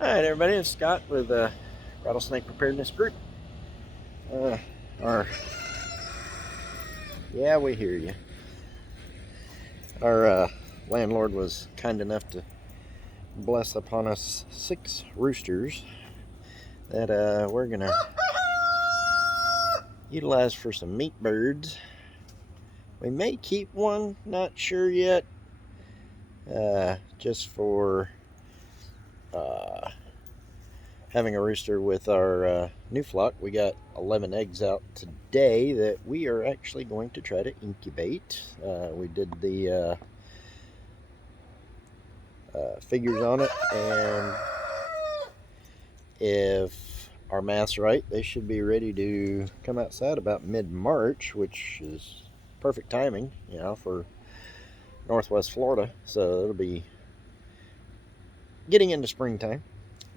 Alright everybody, it's Scott with Rattlesnake Preparedness Group. Yeah, we hear you. Our landlord was kind enough to bless upon us 6 roosters that we're gonna utilize for some meat birds. We may keep one, not sure yet, just for having a rooster with our new flock. We got 11 eggs out today that we are actually going to try to incubate. We did the figures on it, and if our math's right, they should be ready to come outside about mid-March, which is perfect timing, you know, for Northwest Florida. So it'll be getting into springtime.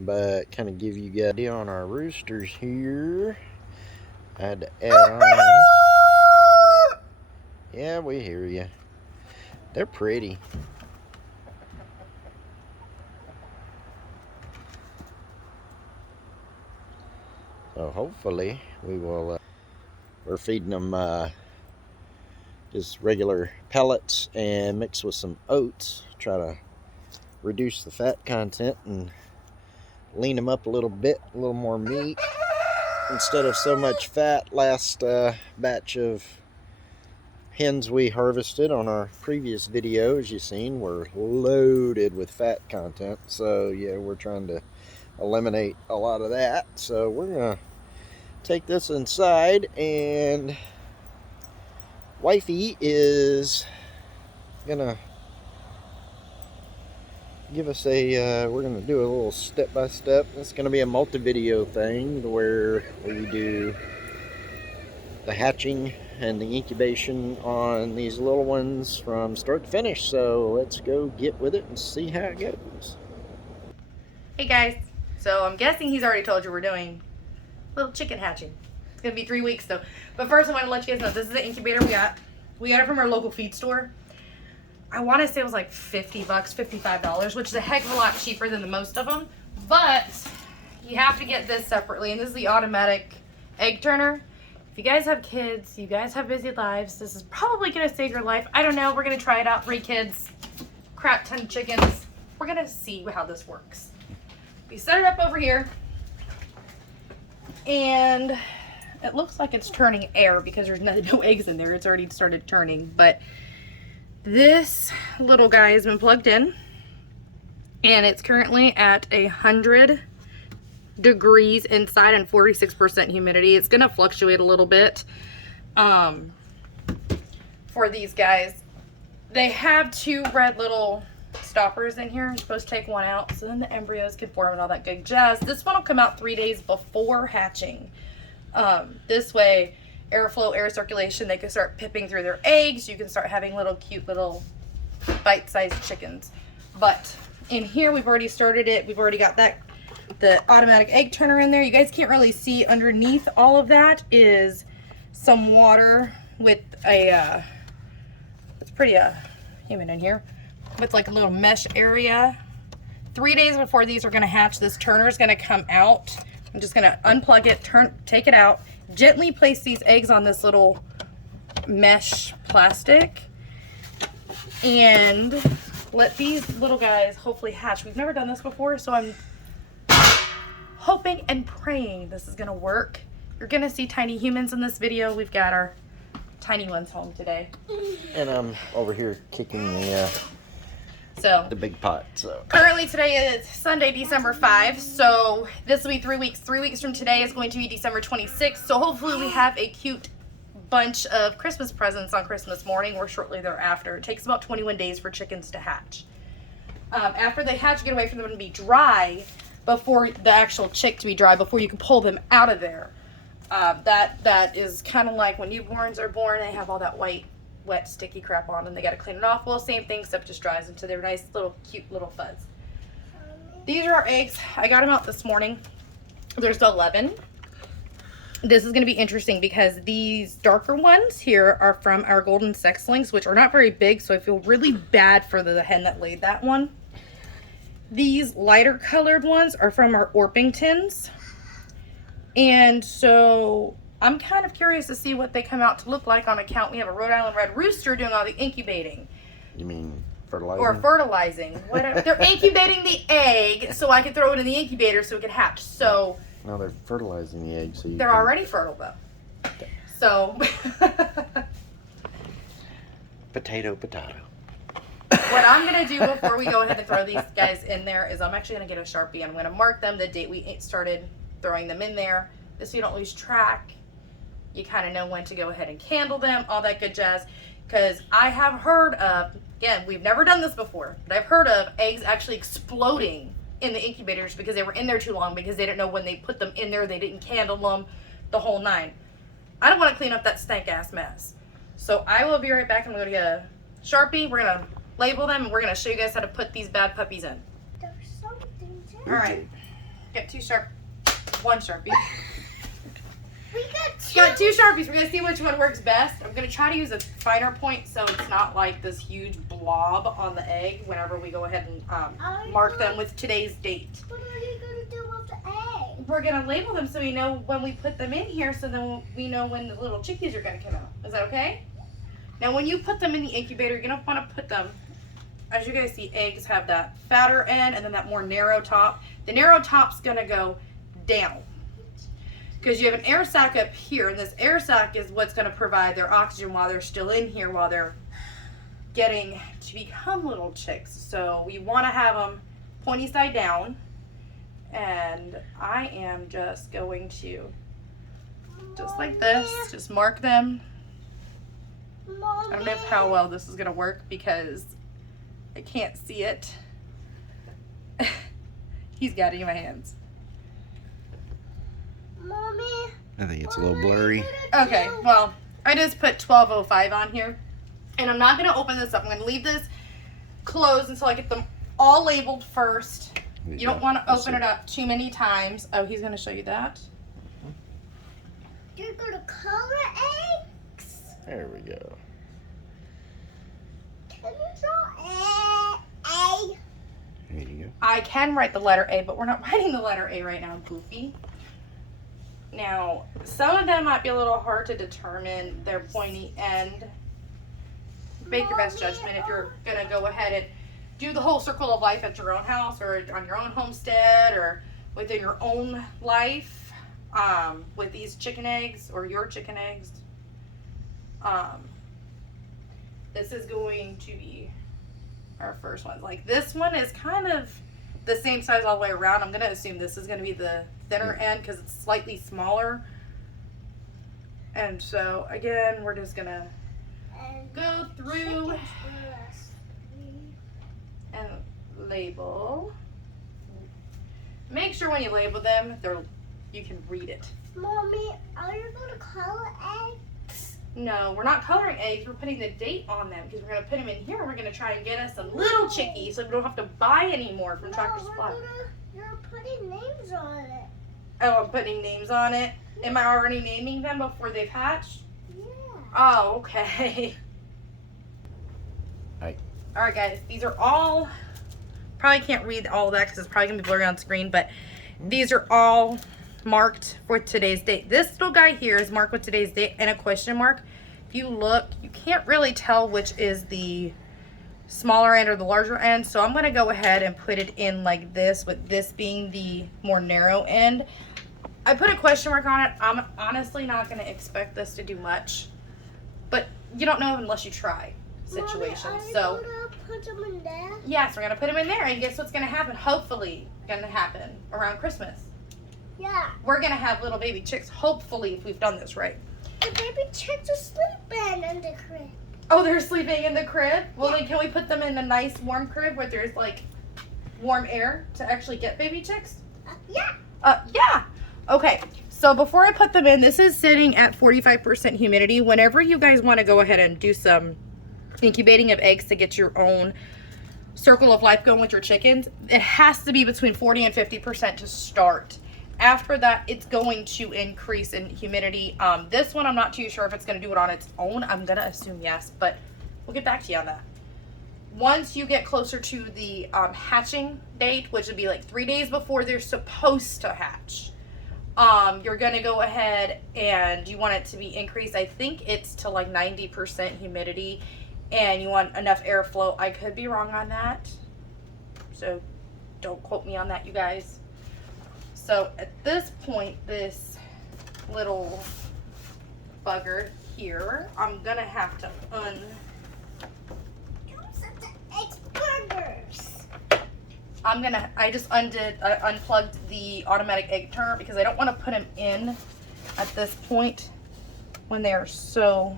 But kind of give you guys an idea on our roosters here. I had to add on. Yeah, we hear you. They're pretty. So hopefully we will. We're feeding them just regular pellets and mixed with some oats. Try to reduce the fat content and lean them up a little bit, a little more meat instead of so much fat. Last batch of hens we harvested on our previous video, as you've seen, were loaded with fat content. So yeah, we're trying to eliminate a lot of that. So we're gonna take this inside, and wifey is gonna give us a we're gonna do a little step-by-step. It's gonna be a multi-video thing where we do the hatching and the incubation on these little ones from start to finish. So let's go get with it and see how it goes. Hey guys, so I'm guessing he's already told you we're doing little chicken hatching. It's gonna be 3 weeks though. But first I want to let you guys know this is the incubator we got. We got it from our local feed store. I want to say it was like $50, $55, which is a heck of a lot cheaper than the most of them. But you have to get this separately, and this is the automatic egg turner. If you guys have kids, you guys have busy lives, this is probably going to save your life. I don't know. We're going to try it out. 3 kids, crap ton of chickens. We're going to see how this works. We set it up over here, and it looks like it's turning air because there's no eggs in there. It's already started turning, but this little guy has been plugged in, and it's currently at 100 degrees inside and 46% humidity. It's gonna fluctuate a little bit for these guys. They have 2 red little stoppers in here. You're supposed to take one out so then the embryos can form and all that good jazz. This one will come out 3 days before hatching. This way, airflow, air circulation, they can start pipping through their eggs. You can start having little cute little bite-sized chickens. But in here, we've already started it. We've already got that, the automatic egg turner in there. You guys can't really see underneath all of that is some water with a, it's pretty humid in here, with like a little mesh area. 3 days before these are gonna hatch, this turner is gonna come out. I'm just gonna unplug it, take it out, gently place these eggs on this little mesh plastic, and let these little guys hopefully hatch. We've never done this before, so I'm hoping and praying this is gonna work. You're gonna see tiny humans in this video. We've got our tiny ones home today. And I'm over here kicking the big pot. So currently today is Sunday, December 5. So this will be 3 weeks. 3 weeks from today is going to be December 26th. So hopefully we have a cute bunch of Christmas presents on Christmas morning or shortly thereafter. It takes about 21 days for chickens to hatch. After they hatch, you get away from them to be dry before the actual chick to be dry before you can pull them out of there. That is kind of like when newborns are born, they have all that white, wet, sticky crap on and they got to clean it off. Well, same thing, except just dries into their nice little cute little fuzz. These are our eggs. I got them out this morning. There's 11. This is going to be interesting because these darker ones here are from our golden sexlings, which are not very big, so I feel really bad for the hen that laid that one. These lighter colored ones are from our Orpingtons. And so I'm kind of curious to see what they come out to look like on account. We have a Rhode Island Red Rooster doing all the incubating. You mean fertilizing? Or fertilizing. Whatever. They're incubating the egg so I can throw it in the incubator so it can hatch. So no, they're fertilizing the egg. So they're already fertile though. Okay. So potato, potato. what I'm going to do before we go ahead and throw these guys in there is I'm actually going to get a Sharpie and I'm going to mark them the date we started throwing them in there. This so you don't lose track. You kind of know when to go ahead and candle them, all that good jazz. Because I have heard of, again, we've never done this before, but I've heard of eggs actually exploding in the incubators because they were in there too long, because they didn't know when they put them in there, they didn't candle them, the whole nine. I don't want to clean up that stank ass mess. So I will be right back. I'm going to get a Sharpie. We're going to label them and we're going to show you guys how to put these bad puppies in. There's something too. All right. Get one Sharpie. We got two. Got two Sharpies. We're going to see which one works best. I'm going to try to use a finer point so it's not like this huge blob on the egg whenever we go ahead and mark them with today's date. What are you going to do with the egg? We're going to label them so we know when we put them in here, so then we know when the little chickies are going to come out. Is that okay? Now when you put them in the incubator, you're going to want to put them, as you guys see, eggs have that fatter end and then that more narrow top. The narrow top's going to go down because you have an air sac up here, and this air sac is what's going to provide their oxygen while they're still in here, while they're getting to become little chicks. So we want to have them pointy side down, and I am just going to, just like this, just mark them. I don't know how well this is going to work because I can't see it. He's got it in my hands. Mommy. I think it's a little blurry. Okay, well, I just put 1205 on here. And I'm not going to open this up. I'm going to leave this closed until I get them all labeled first. You don't want to open it up too many times. Oh, he's going to show you that. You're going to color eggs? There we go. Can you draw A? There you go. I can write the letter A, but we're not writing the letter A right now, Goofy. Now, some of them might be a little hard to determine their pointy end. Make your best judgment if you're going to go ahead and do the whole circle of life at your own house or on your own homestead or within your own life with these chicken eggs or your chicken eggs. This is going to be our first one. Like this one is kind of the same size all the way around. I'm going to assume this is going to be the thinner end because it's slightly smaller. And so again, we're just going to go through and label. Make sure when you label them, you can read it. Mommy, are you going to color eggs? No, we're not coloring eggs. We're putting the date on them because we're going to put them in here and we're going to try and get us some little chickies so we don't have to buy any more from Tractor Supply. You're putting names on it. Oh, I'm putting names on it? Am I already naming them before they've hatched? Yeah. Oh, okay. Hi. All right, guys. These are all, probably can't read all of that because it's probably going to be blurry on screen, but these are all marked for today's date. This little guy here is marked with today's date and a question mark. If you look, you can't really tell which is the smaller end or the larger end, so I'm going to go ahead and put it in like this, with this being the more narrow end. I put a question mark on it. I'm honestly not going to expect this to do much, but you don't know unless you try situation. Mommy, are you So gonna put them in there? yes, we're going to put them in there, and guess what's going to happen? Hopefully going to happen around Christmas. Yeah. We're going to have little baby chicks, hopefully, if we've done this right. The baby chicks are sleeping in the crib. Oh, they're sleeping in the crib? Well, then can we put them in a nice warm crib where there's like warm air to actually get baby chicks? Yeah. Yeah. Okay, so before I put them in, this is sitting at 45% humidity. Whenever you guys want to go ahead and do some incubating of eggs to get your own circle of life going with your chickens, it has to be between 40 and 50% to start. After that, it's going to increase in humidity. This one, I'm not too sure if it's going to do it on its own. I'm going to assume yes, but we'll get back to you on that. once you get closer to the hatching date, which would be like 3 days before they're supposed to hatch, you're going to go ahead and you want it to be increased. I think it's to like 90% humidity, and you want enough airflow. I could be wrong on that, so don't quote me on that, you guys. So at this point, this little bugger here, I'm going to have to I just unplugged the automatic egg turner because I don't want to put them in at this point when they are so,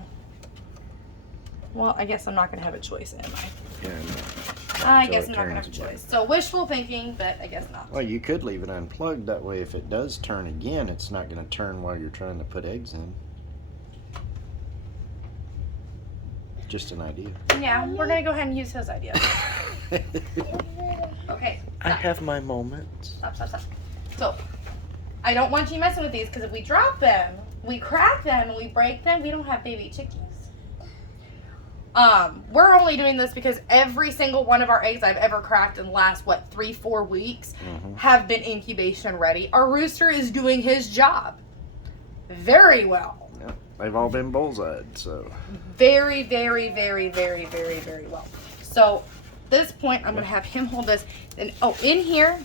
well, I guess I'm not going to have a choice, am I? Yeah, no. I guess I'm not going to have a choice. So wishful thinking, but I guess not. Well, you could leave it unplugged. That way, if it does turn again, it's not going to turn while you're trying to put eggs in. Just an idea. Yeah, we're going to go ahead and use his idea. Okay. I have my moments. Stop. So, I don't want you messing with these because if we drop them, we crack them, and we break them, we don't have baby chickies. We're only doing this because every single one of our eggs I've ever cracked in the last, 3-4 weeks have been incubation ready. Our rooster is doing his job very well. Yeah, they've all been bullseyed, so. Very, very, very, very, very, very well. So, this point, I'm going to have him hold this. And, in here,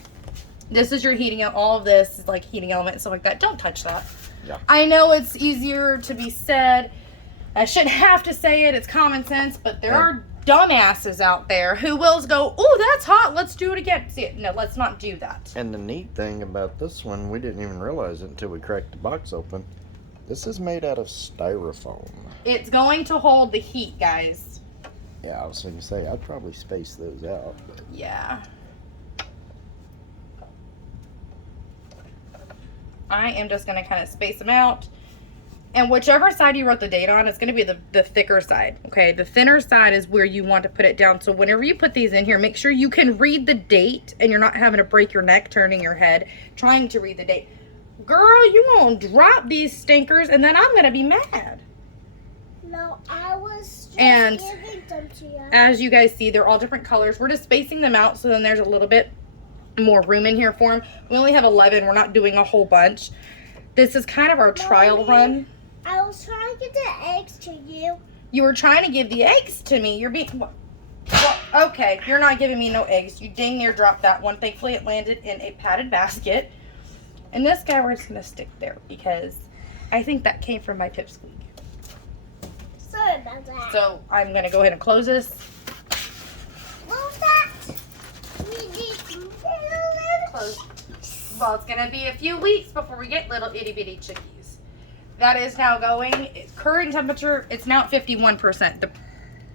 this is your heating element. All of this is like heating element and stuff like that. Don't touch that. Yeah. I know it's easier to be said. I shouldn't have to say it. It's common sense. But there are dumbasses out there who will go, oh, that's hot. Let's do it again. See, no, let's not do that. And the neat thing about this one, we didn't even realize it until we cracked the box open. This is made out of styrofoam. It's going to hold the heat, guys. Yeah, I was going to say, I'd probably space those out. But. Yeah. I am just going to kind of space them out. And whichever side you wrote the date on, it's going to be the thicker side. Okay, the thinner side is where you want to put it down. So whenever you put these in here, make sure you can read the date and you're not having to break your neck turning your head trying to read the date. Girl, you won't drop these stinkers and then I'm going to be mad. No, I was just And giving them to you. as you guys see, they're all different colors. We're just spacing them out so then there's a little bit more room in here for them. We only have 11. We're not doing a whole bunch. This is kind of our trial run. I was trying to get the eggs to you. You were trying to give the eggs to me. You're being... Well, okay, you're not giving me no eggs. You dang near dropped that one. Thankfully, it landed in a padded basket. And this guy, we're just going to stick there because I think that came from my pipsqueak. Sorry about that. So I'm going to go ahead and close this. What was that? We need to Close. Well, it's going to be a few weeks before we get little itty bitty chickies. That is now going, current temperature, it's now at 51%, the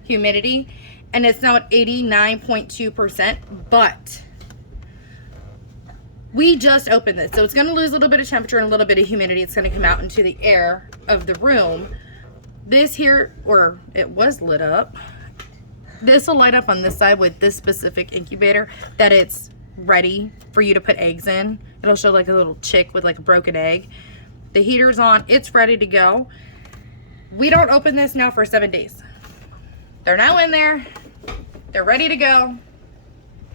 humidity, and it's now at 89.2%, but we just opened this. So it's going to lose a little bit of temperature and a little bit of humidity. It's going to come out into the air of the room. This here, or it was lit up. This will light up on this side with this specific incubator that it's ready for you to put eggs in. It'll show like a little chick with like a broken egg. The heater's on. It's ready to go. We don't open this now for 7 days. They're now in there. They're ready to go.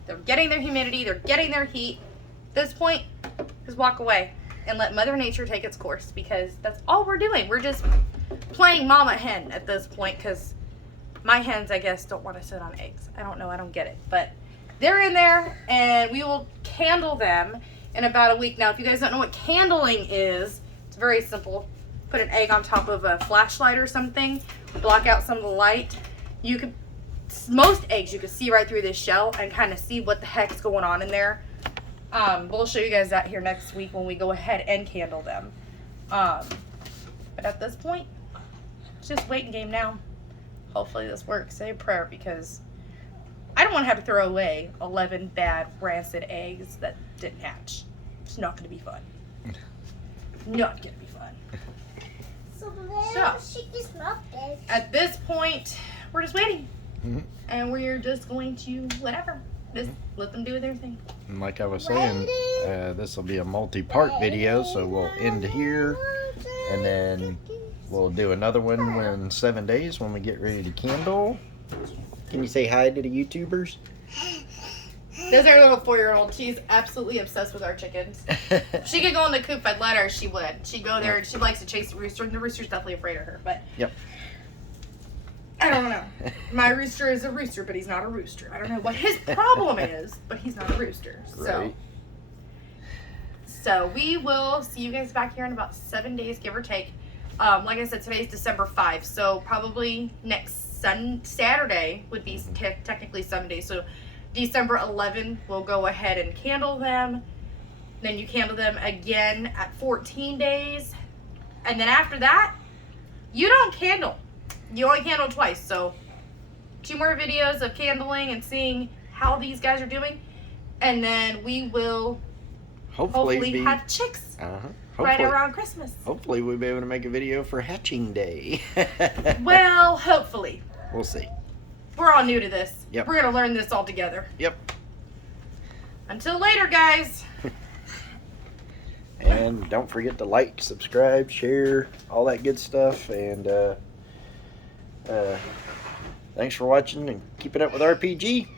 They're getting their humidity. They're getting their heat. At this point, just walk away and let Mother Nature take its course because that's all we're doing. We're just playing mama hen at this point because my hens, I guess, don't want to sit on eggs. I don't know. I don't get it. But they're in there and we will candle them in about a week. Now, if you guys don't know what candling is, it's very simple. Put an egg on top of a flashlight or something, block out some of the light. You could, most eggs, you can see right through this shell and kind of see what the heck's going on in there. We'll show you guys that here next week when we go ahead and candle them. But at this point, it's just waiting game now. Hopefully this works. Say a prayer because I don't want to have to throw away 11 bad, rancid eggs that didn't hatch. It's not going to be fun. Not going to be fun. So, at this point, we're just waiting. And we're just going to, whatever, just let them do their thing. And like I was saying, this will be a multi-part video, so we'll end here. And then we'll do another one in 7 days when we get ready to candle. Can you say hi to the YouTubers? This is our little 4-year-old. She's absolutely obsessed with our chickens. If she could go in the coop, if I'd let her, she would. She'd go there and she likes to chase the rooster, and the rooster's definitely afraid of her. But Yep. I don't know. My rooster is a rooster, but he's not a rooster. I don't know what his problem is, but he's not a rooster. Right. So we will see you guys back here in about 7 days, give or take. Like I said, today's December 5, so probably next Saturday would be technically Sunday. So December 11, we'll go ahead and candle them. Then you candle them again at 14 days. And then after that, you don't candle. You only candle twice. So 2 more videos of candling and seeing how these guys are doing. And then we will hopefully have chicks right around Christmas. Hopefully we'll be able to make a video for hatching day. Well, hopefully. We'll see. We're all new to this. Yep. We're going to learn this all together. Yep. Until later, guys. And don't forget to like, subscribe, share, all that good stuff. And thanks for watching and keep it up with RPG.